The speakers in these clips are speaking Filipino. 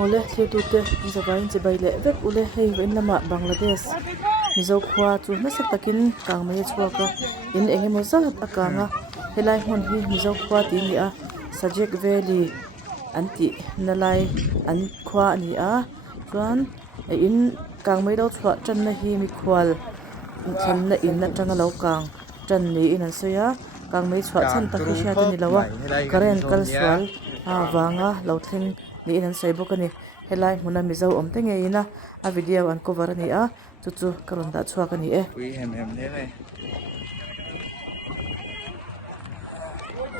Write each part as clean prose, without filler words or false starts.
ole thutute zawain chibai le vek ule hei wen lama Bangladesh mizo khua chu na sak takin kangmei chhuaka in engemaw zat akanga helai hmun hi mizo khua ti ni a Sajek Valley anti nalai an khua ani a chuan in kangmei lo chhuah tan na hi mi khwal than na in na tanga lo kang tan ni in an soya kangmei chhuah chan tak hi hria ni lawa karen kal swal wanga lo thleng ni in an sei bawk ani helai hmuna mizo om te nge ina a video an cover ani a chu chu karon da chhuak ani e ui hem thế này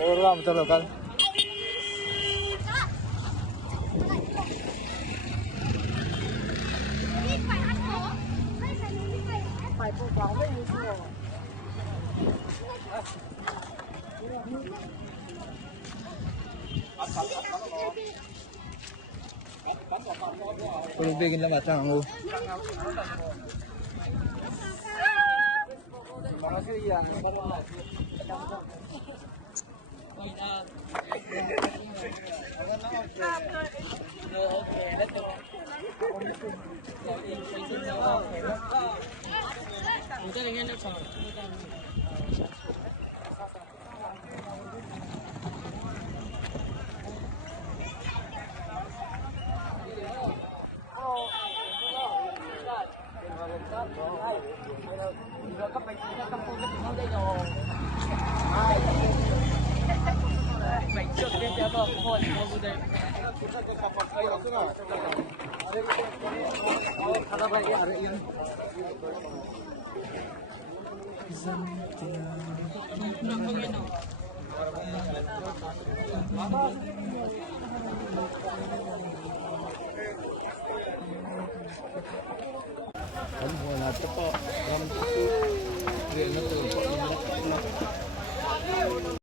ô làm cho được con tôi bikin là macam ngu Kamu mau nate po, kamu tuh dia nate.